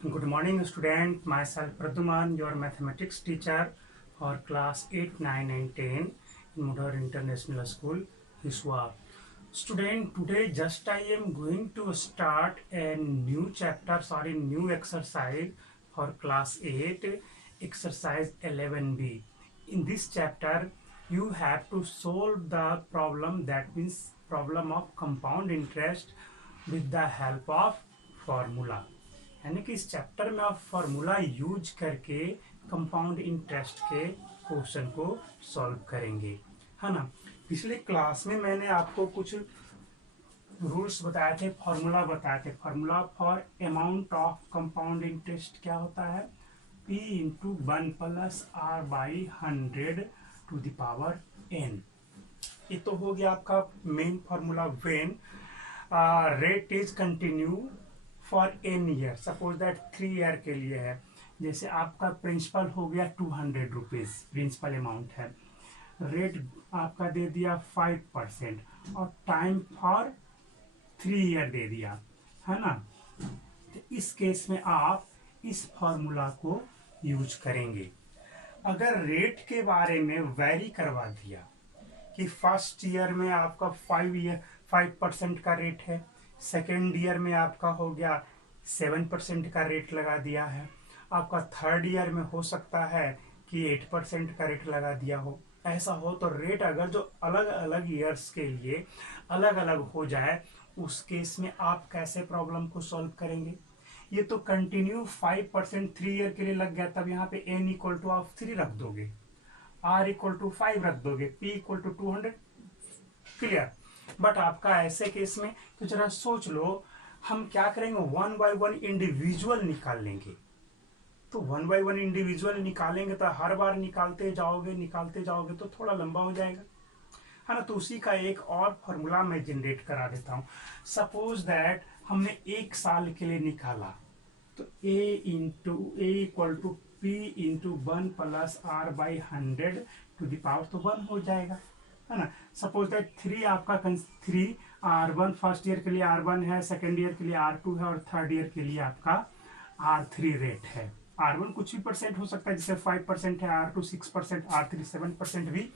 Good morning, student. Myself Praduman, your mathematics teacher for class 8, 9, and 10 in Mudhar International School, Hiswa. Student, today just I am going to start a new chapter, new exercise for class 8, exercise 11b. In this chapter, you have to solve the problem, that means problem of compound interest with the help of formula. यानी कि इस chapter में आप formula use करके compound interest के question को solve करेंगे, है ना। पिछले क्लास में मैंने आपको कुछ रूल्स बताए थे, फॉर्मूला बताए थे। Formula for amount of compound interest क्या होता है? P into 1 plus R by 100 to the power n। ये तो हो गया आपका main formula. When rate is continue for n year, suppose that 3 year के लिए है। जैसे आपका प्रिंसिपल हो गया 200 रुपीज, प्रिंसिपल अमाउंट है। रेट आपका दे दिया 5% और टाइम फॉर 3 ईयर दे दिया, है ना। तो इस केस में आप इस फॉर्मूला को यूज करेंगे। अगर रेट के बारे में वेरी करवा दिया कि फर्स्ट ईयर में आपका 5% का रेट है, सेकेंड ईयर में आपका हो गया 7% का रेट लगा दिया है, आपका थर्ड ईयर में हो सकता है कि 8% का रेट लगा दिया हो। ऐसा हो तो रेट अगर जो अलग अलग ईयर्स के लिए अलग अलग हो जाए, उस केस में आप कैसे प्रॉब्लम को सॉल्व करेंगे? ये तो कंटिन्यू 5% 3 ईयर के लिए लग गया, तब यहाँ पे n इक्वल टू आप 3 रख दोगे, r इक्वल टू 5 रख दोगे, p equal to 200। Clear. But आपका ऐसे केस में तो जरा सोच लो, हम क्या करेंगे, 1 बाय 1 इंडिविजुअल निकाल लेंगे। तो 1 बाय 1 इंडिविजुअल निकालेंगे तो हर बार निकालते जाओगे तो थोड़ा लंबा हो जाएगा, है ना। तो उसी का एक और फॉर्मूला मैं जनरेट करा देता हूं। सपोज दैट हमने 1 साल के लिए निकाला, तो a equal to p into 1 plus R by 100 to the power तो 1 हो जाएगा, है ना। सपोज दैट 3 आपका 3 R1 फर्स्ट ईयर के लिए R1 है, सेकेंड ईयर के लिए R2 है और थर्ड ईयर के लिए आपका R3 रेट है। R1 कुछ भी परसेंट हो सकता है, जैसे 5% है, R2 6%, R3 7% भी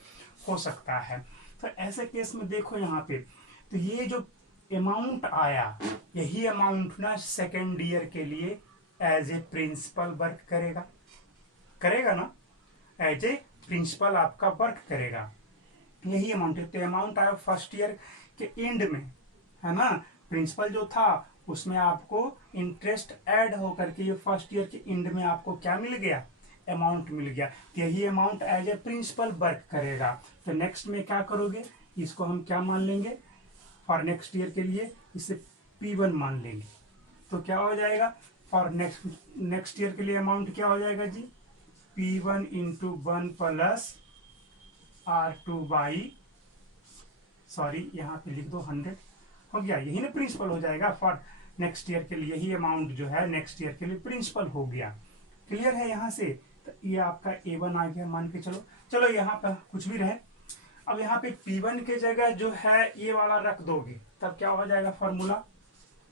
हो सकता है। तो ऐसे केस में देखो यहाँ पे, तो ये जो अमाउंट आया, यही अमाउंट ना सेकेंड ईयर के लिए एज ए प्रिंसिपल वर्क करेगा ना, एज ए प्रिंसिपल आपका वर्क करेगा। यही अमाउंट है। तो अमाउंट आया फर्स्ट ईयर के एंड में, है ना। प्रिंसिपल जो था उसमें आपको इंटरेस्ट ऐड होकर के ये फर्स्ट ईयर के एंड में आपको क्या मिल गया, अमाउंट मिल गया। तो यही amount as a principal work करेगा। तो नेक्स्ट में क्या करोगे, इसको हम क्या मान लेंगे, फॉर नेक्स्ट ईयर के लिए इसे P1 मान लेंगे। तो क्या हो जाएगा, फॉर नेक्स्ट ईयर के लिए अमाउंट क्या हो जाएगा जी, P1 into 1 plus R2 by, sorry यहाँ पे लिख दो 100 हो गया। यही ना प्रिंसिपल हो जाएगा फॉर नेक्स्ट ईयर के लिए, यही अमाउंट जो है नेक्स्ट ईयर के लिए प्रिंसिपल हो गया। क्लियर है यहाँ से? तो ये आपका A1 आ गया, मान के चलो यहाँ पे कुछ भी रहे। अब यहाँ पे P1 के जगह जो है ये वाला रख दोगे, तब क्या हो जाएगा फॉर्मूला,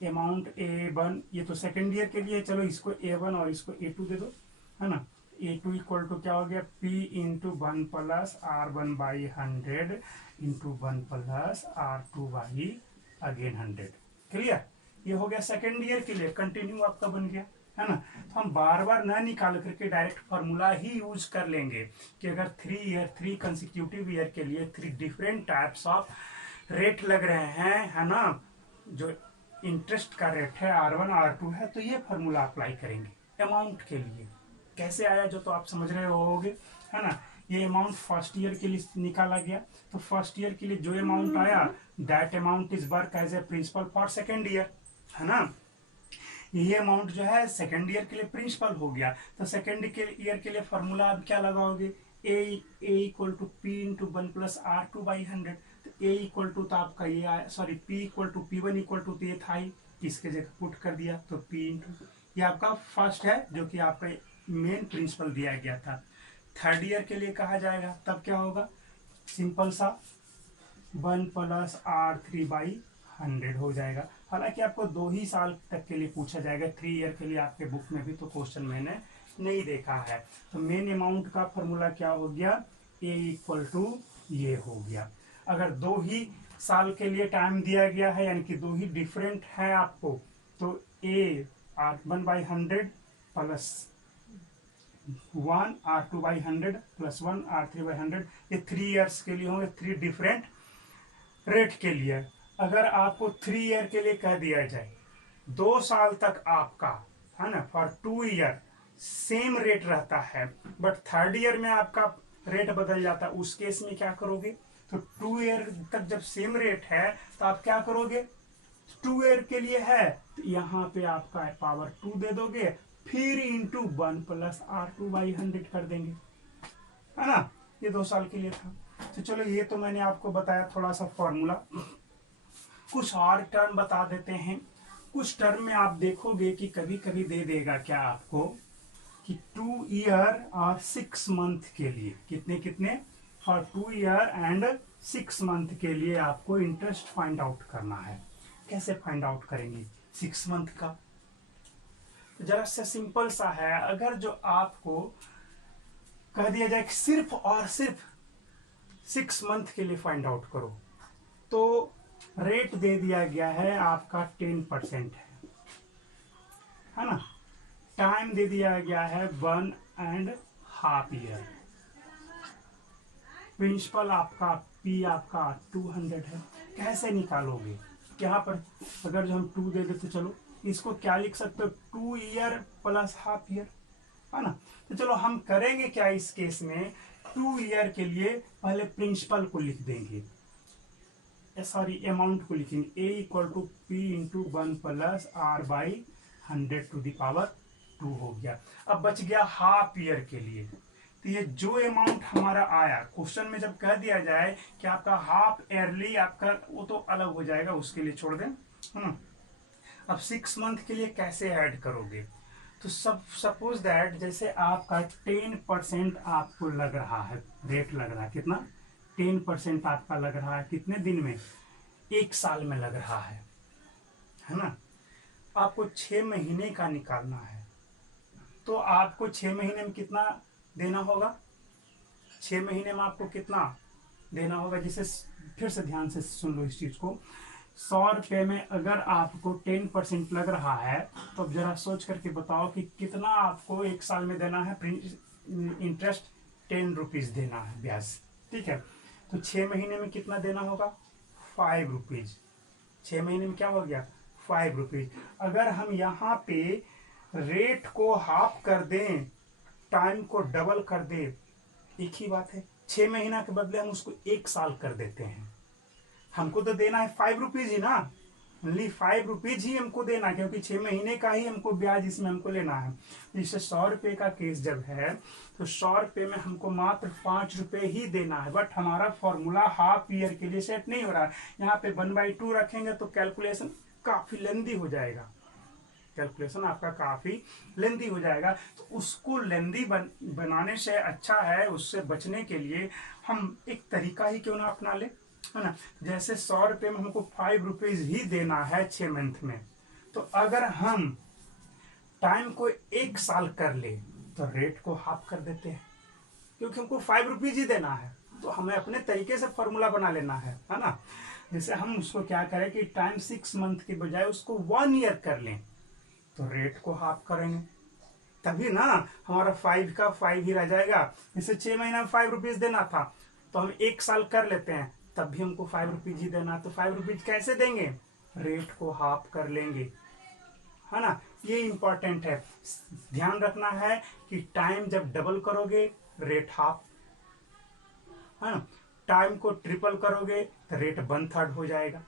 अमाउंट A1, ये तो सेकेंड ईयर के लिए, चलो इसको A1 और इसको A2 दे दो, है ना। A2 इक्वल टू क्या हो गया, P into 1 plus R1 by 100 into 1 plus R2 by again 100। Clear. ये हो गया सेकेंड ईयर के लिए, कंटिन्यू आपका बन गया, है ना। तो हम बार बार ना निकाल करके डायरेक्ट फॉर्मूला ही यूज कर लेंगे कि अगर 3 कंसेक्यूटिव ईयर के लिए 3 डिफरेंट टाइप्स ऑफ रेट लग रहे हैं, है ना, जो इंटरेस्ट का रेट है R1 R2 है, तो ये फॉर्मूला अप्लाई करेंगे अमाउंट के लिए। कैसे आया जो तो आप समझ रहे होगे, है ना। ये अमाउंट फर्स्ट ईयर के लिए निकाला गया, तो फर्स्ट ईयर के लिए जो अमाउंट आया, that amount is work as a principal for second year, है ना। यही अमाउंट जो है सेकेंड ईयर के लिए प्रिंसिपल हो गया। तो सेकेंड ईयर के लिए फॉर्मूला आप क्या लगाओगे, A equal to P into 1 plus R2 by 100। तो A इक्वल टू तो आपका ये आया, sorry P equal to P1 equal to, तो ये था ही, इसके जगह पुट कर दिया, तो P इंटू, ये आपका फर्स्ट है जो कि आपका मेन प्रिंसिपल दिया गया था। थर्ड ईयर के लिए कहा जाएगा, तब क्या होगा, सिंपल सा 1 प्लस R3 बाई 100 हो जाएगा। हालांकि आपको 2 ही साल तक के लिए पूछा जाएगा, 3 ईयर के लिए आपके बुक में भी तो क्वेश्चन मैंने नहीं देखा है। तो मेन अमाउंट का फॉर्मूला क्या हो गया, ए इक्वल टू ये हो गया। अगर 2 ही साल के लिए टाइम दिया गया है, यानी कि 2 ही डिफरेंट है आपको, तो ए R1/100 plus 1 R2/100 plus 1 R3/100, ये 3 ईयर्स के लिए होंगे, 3 डिफरेंट रेट के लिए। अगर आपको 3 ईयर के लिए कह दिया जाए, 2 साल तक आपका है ना, फॉर 2 ईयर सेम रेट रहता है, बट 3rd ईयर में आपका रेट बदल जाता है, उस केस में क्या करोगे? तो 2 ईयर तक जब सेम रेट है तो आप क्या करोगे, 2 ईयर के लिए है तो यहाँ पे आपका पावर 2 दे दोगे, फिर इंटू 1 प्लस R2/100 कर देंगे, है ना। ये 2 साल के लिए था। तो चलो ये तो मैंने आपको बताया थोड़ा सा फॉर्मूला। कुछ और टर्म बता देते हैं। कुछ टर्म में आप देखोगे कि कभी कभी दे देगा क्या आपको कि 2 ईयर और 6 मंथ के लिए, कितने कितने, फॉर 2 ईयर एंड 6 मंथ के लिए आपको इंटरेस्ट फाइंड आउट करना है। कैसे फाइंड आउट करेंगे 6 मंथ का? जरा से सिंपल सा है। अगर जो आपको कह दिया जाए कि सिर्फ और सिर्फ 6 मंथ के लिए फाइंड आउट करो, तो रेट दे दिया गया है आपका 10% है ना। टाइम दे दिया गया है 1.5 ईयर। प्रिंसिपल आपका P आपका 200 है। कैसे निकालोगे? यहाँ पर अगर जो हम 2 दे दे तो चलो इसको क्या लिख सकते हो, 2 ईयर प्लस हाफ ईयर, है ना। तो चलो हम करेंगे क्या इस केस में, 2 ईयर के लिए पहले प्रिंसिपल को लिख देंगे, सॉरी अमाउंट को लिखेंगे, A equal to P into 1 plus R/100 to the power 2 हो गया। अब बच गया हाफ ईयर के लिए। तो ये जो अमाउंट हमारा आया क्वेश्चन में जब कह दिया जाए कि आपका हाफ ईयरली आपका, वो तो अलग हो जाएगा, उसके लिए छोड़ दें। अब 6 मंथ के लिए कैसे ऐड करोगे? तो सपोज दैट जैसे आपका 10% आपको लग रहा है, रेट लग रहा है कितना, 10% आपका लग रहा है कितने दिन में, 1 साल में लग रहा है ना। आपको 6 महीने का निकालना है, तो आपको 6 महीने में कितना देना होगा, 6 महीने में आपको कितना देना होगा। जिसे फिर से ध्यान से सुन लो इस चीज को, 100 रुपये में अगर आपको 10% लग रहा है, तो अब जरा सोच करके बताओ कि कितना आपको 1 साल में देना है इंटरेस्ट, 10 रुपीज देना है ब्याज, ठीक है। तो 6 महीने में कितना देना होगा, 5 रुपीज। 6 महीने में क्या हो गया, 5 रुपीज। अगर हम यहाँ पे रेट को हाफ कर दें, टाइम को डबल कर दे, एक ही बात है। 6 महीना के बदले हम उसको 1 साल कर देते हैं। हमको तो देना है 5 रुपीज ही ना, ओनली 5 रुपीज ही हमको देना, क्योंकि 6 महीने का ही हमको ब्याज इसमें हमको लेना है। जैसे 100 रुपये का केस जब है तो 100 रुपये में हमको मात्र 5 रुपये ही देना है। बट हमारा फॉर्मूला हाफ ईयर के लिए सेट नहीं हो रहा है। यहाँ पे 1/2 रखेंगे तो कैलकुलेशन काफी लेंदी हो जाएगा, कैलकुलेशन आपका काफी लेंदी हो जाएगा। तो उसको लेंदी बनाने से अच्छा है, उससे बचने के लिए हम एक तरीका ही क्यों ना अपना ले, है ना। जैसे 100 रुपये में हमको 5 रुपीज ही देना है 6 मंथ में, तो अगर हम टाइम को 1 साल कर ले तो रेट को हाफ कर देते हैं, क्योंकि हमको 5 रुपीज ही देना है। तो हमें अपने तरीके से फॉर्मूला बना लेना है ना। जैसे हम उसको क्या करें कि टाइम 6 मंथ के बजाय उसको 1 ईयर कर लें, तो रेट को हाफ करेंगे, तभी ना हमारा 5 का 5 ही रह जाएगा। जैसे 6 महीना में 5 रुपीज देना था, तो हम 1 साल कर लेते हैं, तब भी हमको 5 रुपीज ही देना। तो 5 रुपीज कैसे देंगे, रेट को हाफ कर लेंगे, है ना। ये इंपॉर्टेंट है, ध्यान रखना है कि टाइम जब डबल करोगे रेट हाफ, है ना। टाइम को ट्रिपल करोगे तो रेट 1/3 हो जाएगा।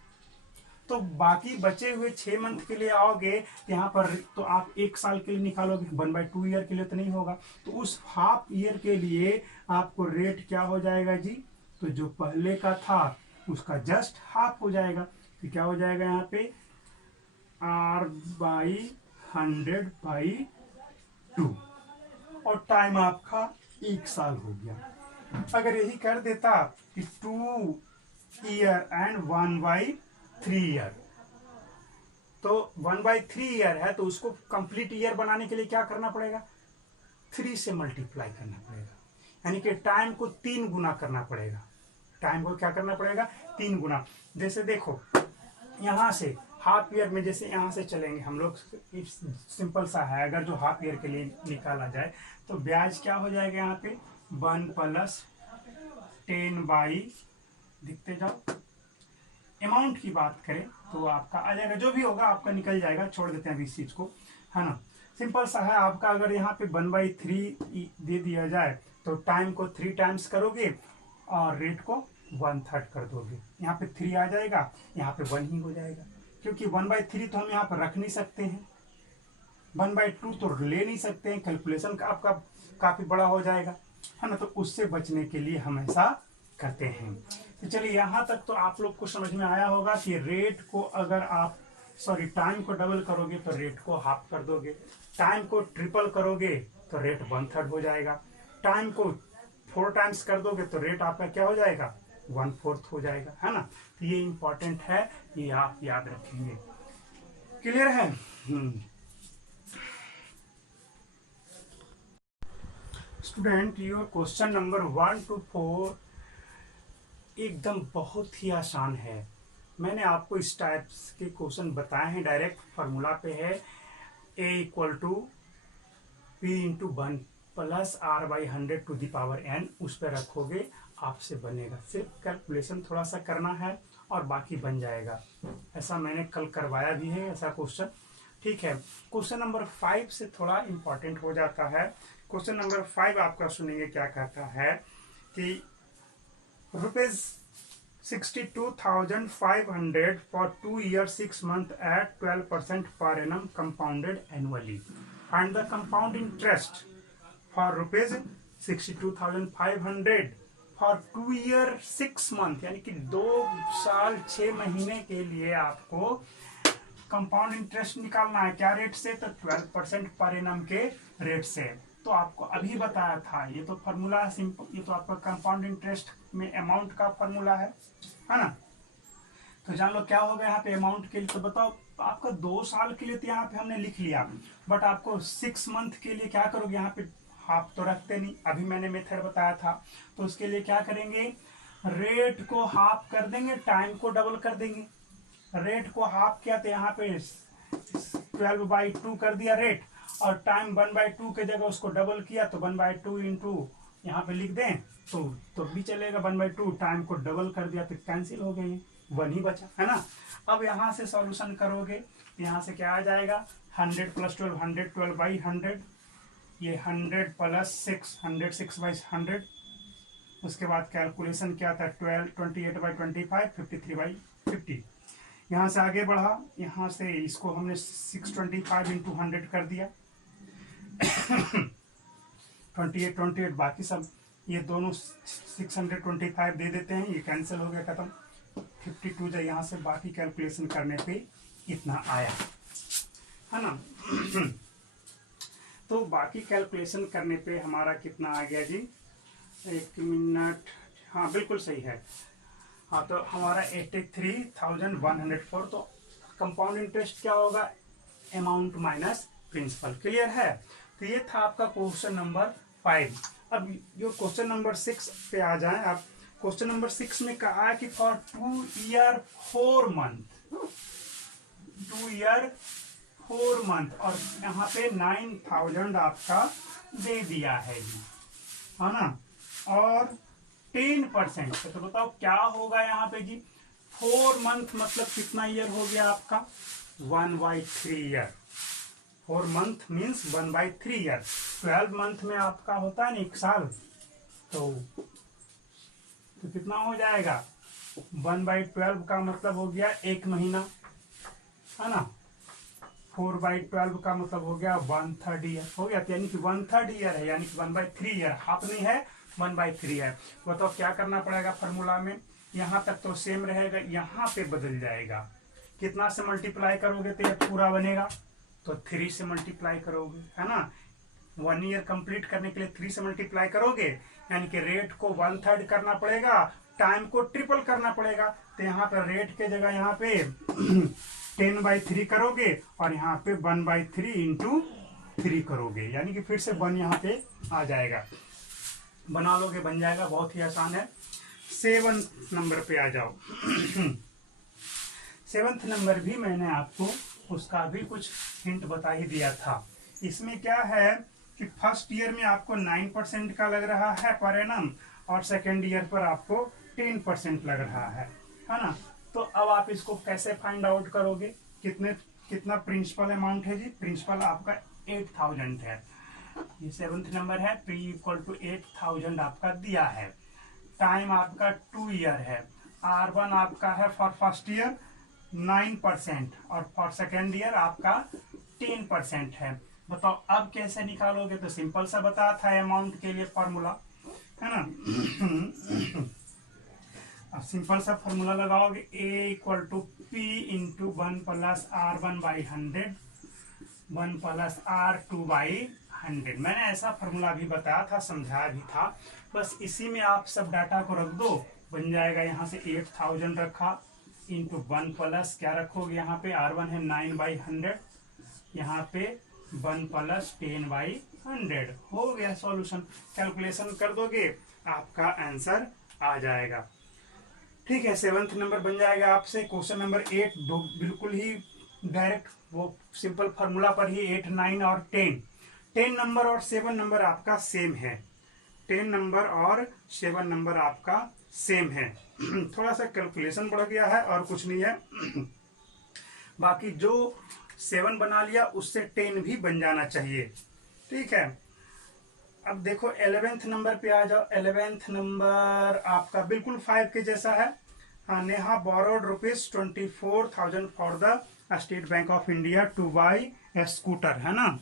तो बाकी बचे हुए 6 मंथ के लिए आओगे यहाँ पर, तो आप 1 साल के लिए निकालोगे, 1/2 ईयर के लिए तो नहीं होगा। तो उस हाफ ईयर के लिए आपको रेट क्या हो जाएगा जी, तो जो पहले का था उसका जस्ट हाफ हो जाएगा। तो क्या हो जाएगा यहाँ पे, R/100/2, और टाइम आपका 1 साल हो गया। अगर यही कर देता कि 2 ईयर एंड 1/3 ईयर, तो 1/3 ईयर है, तो उसको कंप्लीट ईयर बनाने के लिए क्या करना पड़ेगा, 3 से मल्टीप्लाई करना पड़ेगा, यानी कि टाइम को 3 गुना करना पड़ेगा। टाइम को क्या करना पड़ेगा, 3 गुना। जैसे देखो यहाँ से हाफ ईयर में, जैसे यहाँ से चलेंगे हम लोग, सिंपल सा है, अगर जो हाफ ईयर के लिए निकाला जाए तो ब्याज क्या हो जाएगा यहाँ पे 1 + 10/, दिखते जाओ। अमाउंट की बात करें तो आपका आ जाएगा, जो भी होगा आपका निकल जाएगा, छोड़ देते हैं अभी इस चीज को, है ना। सिंपल सा है आपका, अगर यहाँ पे 1/3 दे दिया जाए तो टाइम को 3 टाइम्स करोगे और रेट को 1/3 कर दोगे। यहाँ पे 3 आ जाएगा, यहाँ पे 1 ही हो जाएगा, क्योंकि 1/3 तो हम यहाँ पर रख नहीं सकते हैं, 1/2 तो ले नहीं सकते हैं, कैलकुलेशन का आपका काफी बड़ा हो जाएगा, है ना। तो उससे बचने के लिए हम ऐसा करते हैं। तो चलिए यहाँ तक तो आप लोग को समझ में आया होगा कि रेट को अगर आप टाइम को डबल करोगे तो रेट को हाफ कर दोगे, टाइम को ट्रिपल करोगे तो रेट 1/3 हो जाएगा, टाइम को 4 टाइम्स कर दोगे तो रेट आपका क्या हो जाएगा 1/4 हो जाएगा, है ना। तो ये इंपॉर्टेंट है, ये आप याद रखेंगे। क्लियर है? Student, your question number 1 to 4 एकदम बहुत ही आसान है। मैंने आपको इस टाइप के क्वेश्चन बताए हैं, डायरेक्ट फार्मूला पे है, a = p × 1 + r/100⁴ उस पर रखोगे, आपसे बनेगा। सिर्फ कैलकुलेशन थोड़ा सा करना है और बाकी बन जाएगा। ऐसा मैंने कल करवाया भी है ऐसा क्वेश्चन, ठीक है। क्वेश्चन नंबर 5 से थोड़ा इंपॉर्टेंट हो जाता है। क्वेश्चन नंबर 5 आपका सुनेंगे, क्या कहता है कि ₹62,500 for 2 years 6 months at 12% per annum compounded annually, and the compound interest for ₹62,500 for 2 years 6 months, यानी कि 2 साल 6 महीने के लिए आपको कंपाउंड इंटरेस्ट निकालना है। क्या रेट से? तो 12% पर एनम के रेट से। तो आपको अभी बताया था, ये तो फॉर्मूला सिंपल, ये तो आपका कंपाउंड इंटरेस्ट में अमाउंट का फॉर्मूला है ना। तो जान लो क्या होगा यहाँ पे अमाउंट के लिए। तो बताओ आपका 2 साल के लिए तो यहाँ पे हमने लिख लिया, बट आपको 6 मंथ के लिए क्या करोगे, यहाँ पे हाफ तो रखते नहीं, अभी मैंने मेथड बताया था। तो उसके लिए क्या करेंगे, रेट को हाफ कर देंगे, टाइम को डबल कर देंगे। रेट को हाफ किया तो यहाँ पे 12/2 कर दिया रेट, और टाइम 1/2 के जगह उसको डबल किया तो 1/2 इंटू यहाँ पे लिख दें तो भी चलेगा। 1/2 टाइम को डबल कर दिया तो कैंसिल हो गई, 1 ही बचा, है ना। अब यहाँ से सॉल्यूशन करोगे, यहाँ से क्या आ जाएगा, 100 + 12 112/100, ये 100 + 6 106/100। उसके बाद कैलकुलेशन क्या था, 28/25 53/50। यहाँ से आगे बढ़ा, यहाँ से इसको हमने 625 × 100 कर दिया 28 बाकी सब ये दोनों 625 दे देते हैं, ये कैंसिल हो गया, खत्म। 52 जो यहाँ से बाकी कैलकुलेशन करने पे इतना आया, है ना। तो बाकी कैलकुलेशन करने पे हमारा कितना आ गया जी, 1 मिनट, हाँ बिल्कुल सही है। हाँ तो हमारा 83,104। तो कंपाउंड इंटरेस्ट क्या होगा, अमाउंट माइनस प्रिंसिपल। क्लियर है? तो ये था आपका क्वेश्चन नंबर 5। अब जो क्वेश्चन नंबर 6 पे आ जाए आप। क्वेश्चन नंबर 6 में कहा है कि for 2 years 4 months, 2 years 4 months, और यहाँ पे 9,000 आपका दे दिया है जी, है ना, और 10%। तो बताओ क्या होगा यहाँ पे जी, 4 मंथ मतलब कितना ईयर हो गया आपका, 1/3 year. 4 month means 1/3 year. 12 month में आपका होता है ना 1 साल, तो कितना हो जाएगा, 1/12 का मतलब हो गया 1 महीना, है ना। 4/12 का मतलब हो गया 1/3 ईयर हो गया, यानी कि 1/3 ईयर है, यानी कि 1/3 ईयर, हाफ नहीं है, 1/3 है। बताओ क्या करना पड़ेगा फॉर्मूला में, यहाँ तक तो सेम रहेगा, यहाँ पे बदल जाएगा। कितना से मल्टीप्लाई करोगे तो ये पूरा बनेगा, तो 3 से मल्टीप्लाई करोगे, है ना। 1 ईयर कंप्लीट करने के लिए 3 से मल्टीप्लाई करोगे, यानी कि रेट को 1/3 करना पड़ेगा, टाइम को ट्रिपल करना पड़ेगा। तो यहाँ पर रेट के जगह यहाँ पे 10/3 करोगे और यहाँ पे 1/3 इंटू 3 करोगे, यानी कि फिर से 1 यहाँ पे आ जाएगा, बना लोगे, बन जाएगा, बहुत ही आसान है। 7th नंबर पे आ जाओ। 7th नंबर भी मैंने आपको उसका भी कुछ हिंट बता ही दिया था। इसमें क्या है कि फर्स्ट ईयर में आपको 9% का लग रहा है पर एनम, और सेकेंड ईयर पर आपको 10% लग रहा है ना। तो अब आप इसको कैसे फाइंड आउट करोगे, कितना प्रिंसिपल अमाउंट है जी? प्रिंसिपल आपका 8000 है, ये 7th नंबर है। P = 8000 आपका दिया है। टाइम आपका 2 ईयर है। R1 आपका है फॉर फर्स्ट ईयर 9% और फॉर सेकेंड ईयर आपका 10% है। बताओ अब कैसे निकालोगे? तो सिंपल सा बता था अमाउंट के लिए फॉर्मूला, है ना। अब सिंपल सा फॉर्मूला लगाओगे, A = P × 1 + R1/100 1 + R2/100। मैंने ऐसा फॉर्मूला भी बताया था, समझाया भी था, बस इसी में आप सब डाटा को रख दो, बन जाएगा। यहाँ से 8000 रखा इंटू 1 प्लस क्या रखोगे, यहाँ पे R1 है 9/100, यहाँ पे 1 + 10/100 हो गया सॉल्यूशन। कैलकुलेशन कर दोगे, आपका आंसर आ जाएगा। ठीक है, 7th नंबर बन जाएगा आपसे। क्वेश्चन नंबर 8 बिल्कुल ही डायरेक्ट वो सिंपल फॉर्मूला पर ही 8, 9 और 10 नंबर और 7 नंबर आपका सेम है। 10 नंबर और 7 नंबर आपका सेम है। थोड़ा सा कैलकुलेशन बढ़ गया है और कुछ नहीं है। बाकी जो 7 बना लिया उससे 10 भी बन जाना चाहिए। ठीक है, अब देखो 11th नंबर पे आ जाओ। 11th नंबर आपका बिल्कुल 5 के जैसा है। Neha borrowed ₹24,000 for the state bank of India two by A scooter, है ना।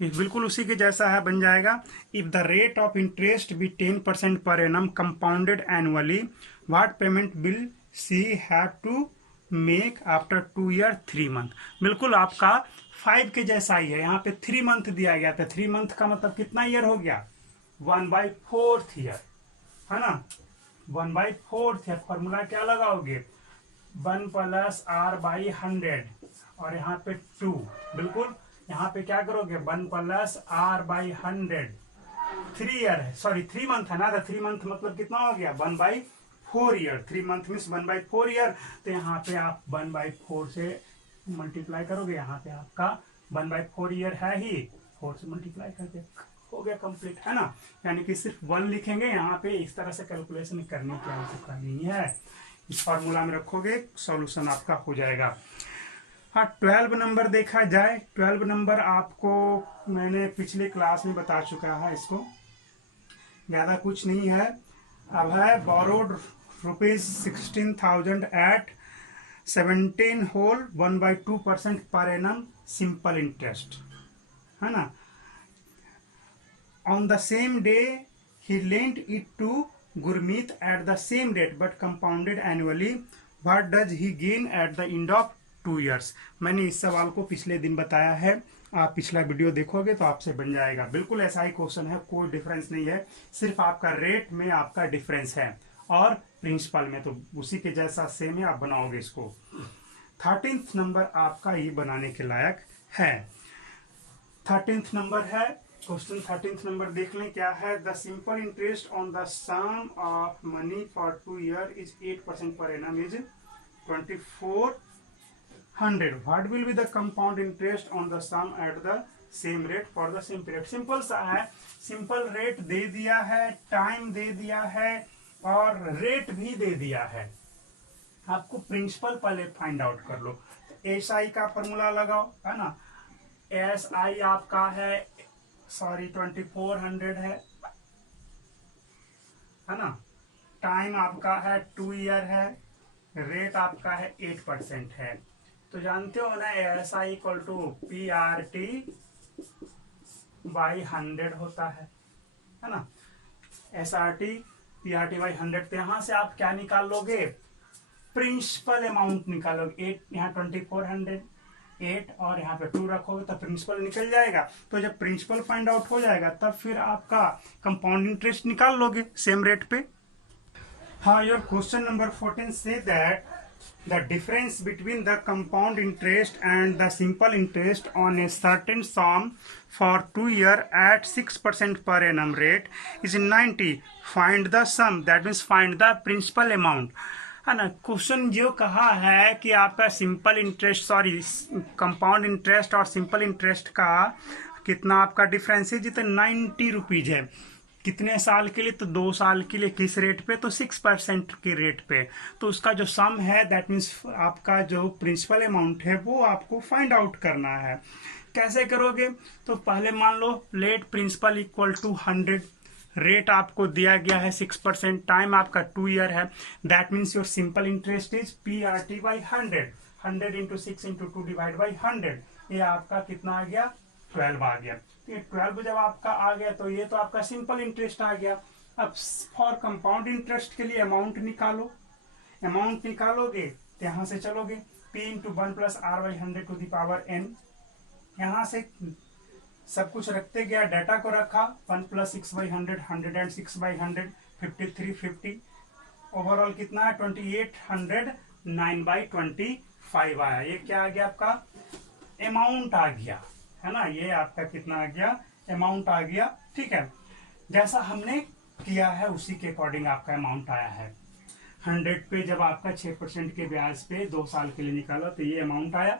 ये बिल्कुल उसी के जैसा है, बन जाएगा। If the rate of interest be 10% per annum compounded annually, what payment will she have to make after 2 year 3 month. बिल्कुल आपका 5 के जैसा ही है। यहाँ पे 3 मंथ दिया गया था। 3 मंथ का मतलब कितना ईयर हो गया? 1/4 ईयर, है ना। 1/4 ईयर। फॉर्मूला क्या लगाओगे? 1 + R/100 और यहाँ पे 2। बिल्कुल यहाँ पे क्या करोगे? 1 + R/100। 3 ईयर है, सॉरी 3 मंथ है ना। तो 3 मंथ मतलब कितना हो गया? 1/4 ईयर। 3 month means 1/4 year. तो यहाँ पे आप 1/4 से मल्टीप्लाई करोगे। यहाँ पे आपका 1/4 ईयर है ही, 4 से मल्टीप्लाई करके हो गया कंप्लीट, है ना। यानी कि सिर्फ 1 लिखेंगे। यहाँ पे इस तरह से कैलकुलेशन करने की आवश्यकता नहीं है। इस फॉर्मूला में रखोगे, सॉल्यूशन आपका हो जाएगा। हाँ, 12 नंबर देखा जाए। 12 नंबर आपको मैंने पिछले क्लास में बता चुका है, इसको ज्यादा कुछ नहीं है। अब है borrowed ₹16,000 eight 17 whole 1/2% per annum simple interest, है ना। On the same day he lent it to Gurmeet at the same rate but compounded annually, what does he gain at the end of 2 years. मैंने इस सवाल को पिछले दिन बताया है, आप पिछला वीडियो देखोगे तो आपसे बन जाएगा। बिल्कुल ऐसा ही क्वेश्चन है, कोई डिफरेंस नहीं है, सिर्फ आपका रेट में आपका डिफरेंस है और प्रिंसिपल में तो उसी के जैसा सेम ही आप बनाओगे इसको। 13th नंबर आपका ये बनाने के लायक है। 13th नंबर है क्वेश्चन। 13th नंबर देख लें क्या है। The simple interest on the sum of money for 2 year is 8% per annum is 2400। What will be the compound interest on the sum at the same rate for the same period. Simple सा है, simple rate दे दिया है, time दे दिया है और rate भी दे दिया है। आपको प्रिंसिपल पहले फाइंड आउट कर लो। SI का फॉर्मूला लगाओ, है ना। SI आपका है 2400 है ना। टाइम आपका है 2 ईयर है, रेट आपका है 8% है। तो जानते हो ना SI = PRT/100 होता है ना। SRT/100। तो यहां से आप क्या निकाल लोगे? प्रिंसिपल अमाउंट निकालोगे। 8 यहाँ 2400, 8 और यहाँ पे 2 रखोगे तो प्रिंसिपल निकल जाएगा। तो जब प्रिंसिपल फाइंड आउट हो जाएगा तब फिर आपका कंपाउंड इंटरेस्ट निकाल लोगे सेम रेट पे। हाँ, your question number 14 say that the difference between the compound interest and the simple interest on a certain sum for 2 years at 6% per annum rate is 90. Find the sum, that means find the principal amount. है ना, question जो कहा है कि आपका simple interest compound interest और simple interest का कितना आपका डिफरेंस है, जितना 90 रुपीज है। कितने साल के लिए? तो 2 साल के लिए। किस रेट पे? तो 6% के रेट पे। तो उसका जो सम है, दैट मीन्स आपका जो प्रिंसिपल अमाउंट है वो आपको फाइंड आउट करना है। कैसे करोगे? तो पहले मान लो let principal equal to 100, rate आपको दिया गया है 6%, टाइम आपका 2 ईयर है, that means your simple interest is PRT by 100 into 6 into 2 divide by 100। ये आपका कितना आ गया? 12 आ गया। तो ये 12 जब आपका आ गया तो ये तो आपका सिंपल इंटरेस्ट आ गया। अब फॉर कंपाउंड इंटरेस्ट के लिए अमाउंट निकालो। अमाउंट निकालोगे तो यहाँ से चलोगे P into 1 plus R by 100 to the power N। यहाँ से सब कुछ रखते गया, डाटा को रखा, 1 प्लस 6 बाई 100, 106 बाई 100, 53, 50, ओवरऑल कितना है? 2809 बाई 25 आया। ये क्या आ गया? आपका अमाउंट आ गया, है ना। ये आपका कितना आ गया? अमाउंट आ गया। ठीक है, जैसा हमने किया है उसी के अकॉर्डिंग आपका अमाउंट आया है। 100 पे जब आपका 6% के ब्याज पे 2 साल के लिए निकाला तो ये अमाउंट आया।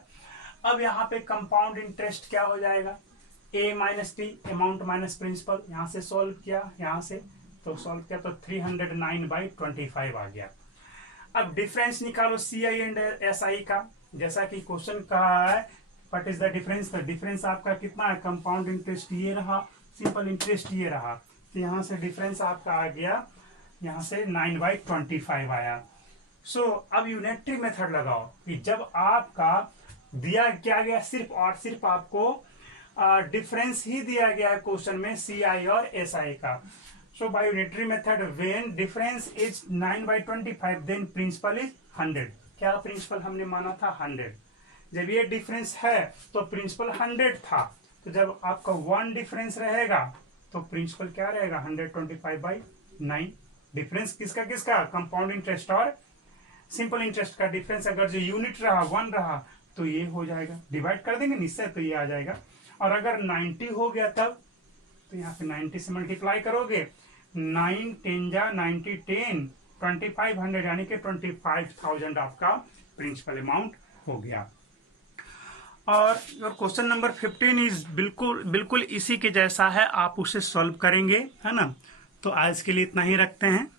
अब यहाँ पे कंपाउंड इंटरेस्ट क्या हो जाएगा? A minus T, amount minus principal. यहाँ से सॉल्व किया, यहाँ से तो सॉल्व किया तो 309 बाई 25 आ गया। अब डिफरेंस निकालो CI एंड SI का, जैसा कि क्वेश्चन कहा है what is the difference. The difference आपका कितना है? कंपाउंड इंटरेस्ट ये रहा, सिंपल इंटरेस्ट ये रहा, तो यहाँ से डिफरेंस आपका आ गया, यहाँ से 9 बाई 25 आया। सो अब यूनिटरी मेथड लगाओ कि जब आपका दिया क्या गया, सिर्फ और सिर्फ आपको डिफरेंस ही दिया गया है क्वेश्चन में CI और SI का। So by unitary method when difference is 9 by 25 then principal is 100। क्या प्रिंसिपल हमने माना था? 100। जब ये डिफरेंस है तो प्रिंसिपल 100 था, तो जब आपका 1 डिफरेंस रहेगा तो प्रिंसिपल क्या रहेगा? 125 बाई 9। डिफरेंस किसका किसका? कंपाउंड इंटरेस्ट और सिंपल इंटरेस्ट का डिफरेंस। अगर जो यूनिट रहा 1 रहा तो ये हो जाएगा, डिवाइड कर देंगे निश्चय तो ये आ जाएगा। और अगर 90 हो गया तब तो यहाँ पे 90 से मल्टीप्लाई करोगे, 9 10 जा 90 10 2500 यानी कि 25,000 आपका प्रिंसिपल अमाउंट हो गया। और योर क्वेश्चन नंबर 15 इज बिल्कुल इसी के जैसा है, आप उसे सॉल्व करेंगे, है ना। तो आज के लिए इतना ही रखते हैं।